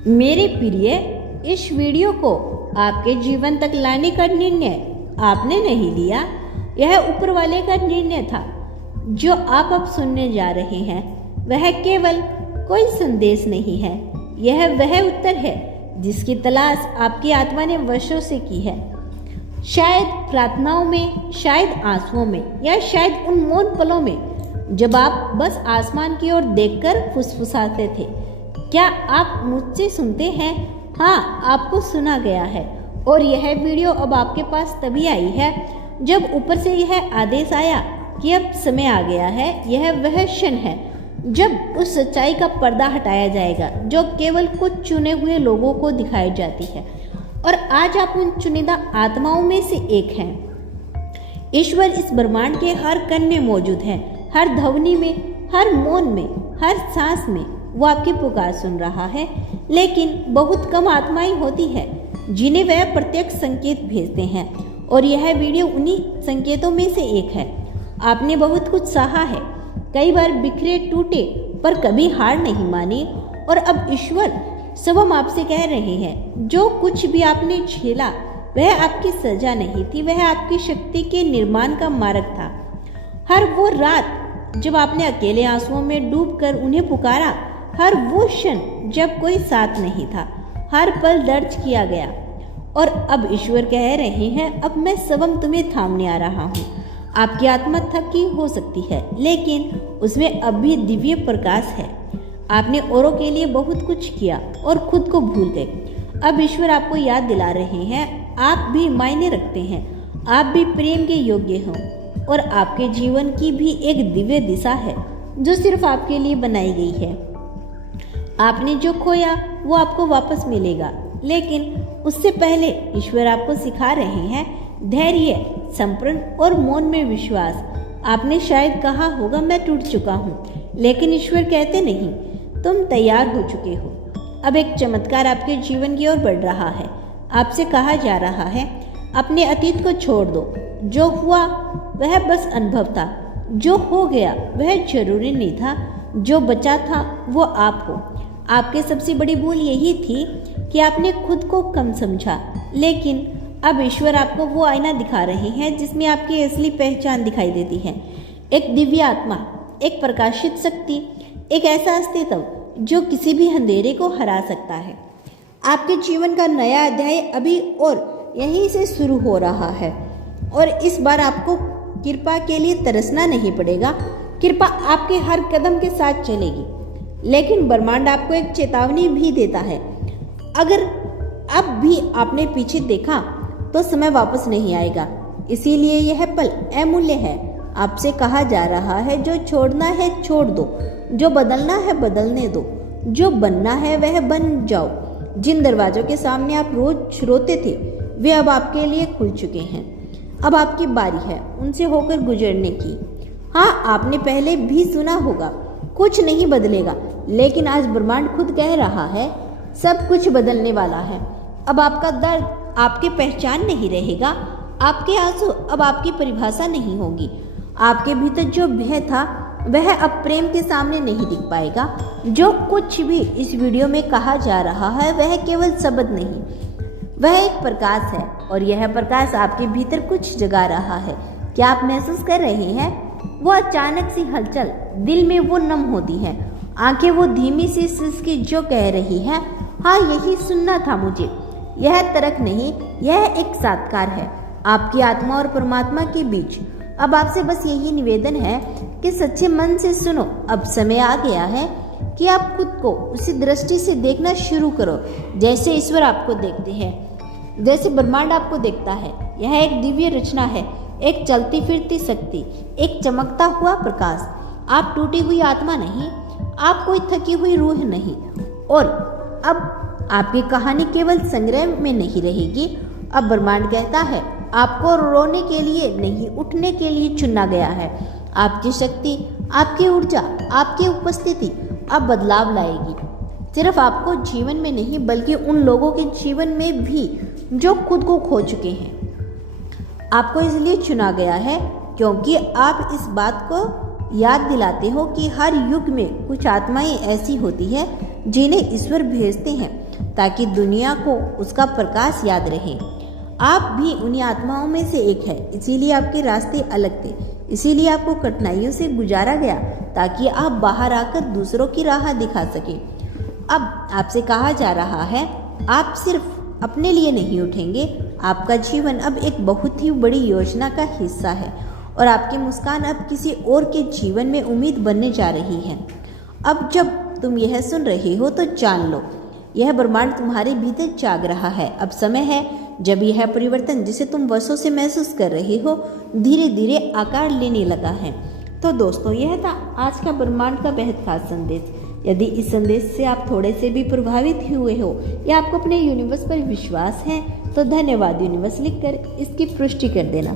मेरे प्रिय, इस वीडियो को आपके जीवन तक लाने का निर्णय आपने नहीं लिया। यह ऊपर वाले का निर्णय था। जो आप अब सुनने जा रहे हैं वह केवल कोई संदेश नहीं है, यह वह उत्तर है जिसकी तलाश आपकी आत्मा ने वर्षों से की है। शायद प्रार्थनाओं में, शायद आंसुओं में, या शायद उन मौन पलों में जब आप बस आसमान की ओर देखकर फुसफुसाते थे। क्या आप मुझसे सुनते हैं? हाँ, आपको सुना गया है। और यह वीडियो अब आपके पास तभी आई है जब ऊपर से यह आदेश आया कि अब समय आ गया है। यह वह क्षण है जब उस सच्चाई का पर्दा हटाया जाएगा जो केवल कुछ चुने हुए लोगों को दिखाई जाती है। और आज आप उन चुनिंदा आत्माओं में से एक हैं। ईश्वर इस ब्रह्मांड के हर कण में मौजूद है, हर ध्वनि में, हर मौन में, हर सांस में वो आपकी पुकार सुन रहा है। लेकिन बहुत कम आत्माएं होती है जिन्हें वह प्रत्यक्ष संकेत भेजते हैं, और यह वीडियो उन्हीं संकेतों में से एक है। आपने बहुत कुछ सहा है, कई बार बिखरे टूटे, पर कभी हार नहीं मानी। और अब ईश्वर स्वयं आपसे कह रहे हैं, जो कुछ भी आपने झेला वह आपकी सजा नहीं थी, वह आपकी शक्ति के निर्माण का मार्ग था। हर वो रात जब आपने अकेले आंसुओं में डूबकर उन्हें पुकारा, हर वो क्षण जब कोई साथ नहीं था, हर पल दर्ज किया गया। और अब ईश्वर कह रहे हैं, अब मैं स्वयं तुम्हें थामने आ रहा हूँ। आपकी आत्मा थकी हो सकती है, लेकिन उसमें अब भी दिव्य प्रकाश है। आपने औरों के लिए बहुत कुछ किया और खुद को भूल गए। अब ईश्वर आपको याद दिला रहे हैं, आप भी मायने रखते हैं, आप भी प्रेम के योग्य हो, और आपके जीवन की भी एक दिव्य दिशा है जो सिर्फ आपके लिए बनाई गई है। आपने जो खोया वो आपको वापस मिलेगा, लेकिन उससे पहले ईश्वर आपको सिखा रहे हैं धैर्य, समर्पण और मौन में विश्वास। आपने शायद कहा होगा मैं टूट चुका हूँ, लेकिन ईश्वर कहते नहीं, तुम तैयार हो चुके हो। अब एक चमत्कार आपके जीवन की ओर बढ़ रहा है। आपसे कहा जा रहा है, अपने अतीत को छोड़ दो। जो हुआ वह बस अनुभव था, जो हो गया वह जरूरी नहीं था, जो बचा था वो आप हो। आपकी सबसे बड़ी भूल यही थी कि आपने खुद को कम समझा, लेकिन अब ईश्वर आपको वो आईना दिखा रहे हैं जिसमें आपकी असली पहचान दिखाई देती है। एक दिव्य आत्मा, एक प्रकाशित शक्ति, एक ऐसा अस्तित्व जो किसी भी अंधेरे को हरा सकता है। आपके जीवन का नया अध्याय अभी और यहीं से शुरू हो रहा है, और इस बार आपको कृपा के लिए तरसना नहीं पड़ेगा। कृपा आपके हर कदम के साथ चलेगी। लेकिन ब्रह्मांड आपको एक चेतावनी भी देता है, अगर अब भी आपने पीछे देखा तो समय वापस नहीं आएगा। इसीलिए यह पल अमूल्य है। आपसे कहा जा रहा है, जो छोड़ना है छोड़ दो, जो बदलना है बदलने दो, जो बनना है वह बन जाओ। जिन दरवाजों के सामने आप रोज रोते थे वे अब आपके लिए खुल चुके हैं। अब आपकी बारी है उनसे होकर गुजरने की। हाँ, आपने पहले भी सुना होगा, कुछ नहीं बदलेगा, लेकिन आज ब्रह्मांड खुद कह रहा है, सब कुछ बदलने वाला है। अब आपका दर्द आपकी पहचान नहीं रहेगा, आपके आंसू अब आपकी परिभाषा नहीं होगी। आपके भीतर जो भय था वह अब प्रेम के सामने नहीं दिख पाएगा। जो कुछ भी इस वीडियो में कहा जा रहा है वह केवल शब्द नहीं, वह एक प्रकाश है, और यह प्रकाश आपके भीतर कुछ जगा रहा है। क्या आप महसूस कर रहे हैं? वो अचानक सी हलचल, दिल में वो नम होती है, आंखें वो धीमी सी सिसकी जो कह रही है, हाँ यही सुनना था मुझे। यह तर्क नहीं, यह एक साक्षात्कार है आपकी आत्मा और परमात्मा के बीच। अब आपसे बस यही निवेदन है कि सच्चे मन से सुनो। अब समय आ गया है कि आप खुद को उसी दृष्टि से देखना शुरू करो जैसे ईश्वर आपको देखते हैं, जैसे ब्रह्मांड आपको देखता है। यह एक दिव्य रचना है, एक चलती फिरती शक्ति, एक चमकता हुआ प्रकाश। आप टूटी हुई आत्मा नहीं, आप कोई थकी हुई रूह नहीं। और अब आपकी कहानी केवल संग्रह में नहीं रहेगी। अब ब्रह्मांड कहता है, आपको रोने के लिए नहीं, उठने के लिए चुना गया है। आपकी शक्ति, आपकी ऊर्जा, आपकी उपस्थिति अब बदलाव लाएगी, सिर्फ आपको जीवन में नहीं बल्कि उन लोगों के जीवन में भी जो खुद को खो चुके हैं। आपको इसलिए चुना गया है क्योंकि आप इस बात को याद दिलाते हो कि हर युग में कुछ आत्माएं ऐसी होती है जिन्हें ईश्वर भेजते हैं ताकि दुनिया को उसका प्रकाश याद रहे। आप भी उन्हीं आत्माओं में से एक है, इसीलिए आपके रास्ते अलग थे, इसीलिए आपको कठिनाइयों से गुजारा गया ताकि आप बाहर आकर दूसरों की राह दिखा सकें। अब आपसे कहा जा रहा है, आप सिर्फ अपने लिए नहीं उठेंगे, आपका जीवन अब एक बहुत ही बड़ी योजना का हिस्सा है और आपकी मुस्कान अब किसी और के जीवन में उम्मीद बनने जा रही है। अब जब तुम यह सुन रहे हो तो जान लो, यह ब्रह्मांड तुम्हारे भीतर जाग रहा है। अब समय है जब यह परिवर्तन जिसे तुम वर्षों से महसूस कर रहे हो धीरे धीरे आकार लेने लगा है। तो दोस्तों, यह था आज का ब्रह्मांड का बेहद खास संदेश। यदि इस संदेश से आप थोड़े से भी प्रभावित हुए हो या आपको अपने यूनिवर्स पर विश्वास है तो धन्यवाद यूनिवर्स लिखकर इसकी पुष्टि कर देना।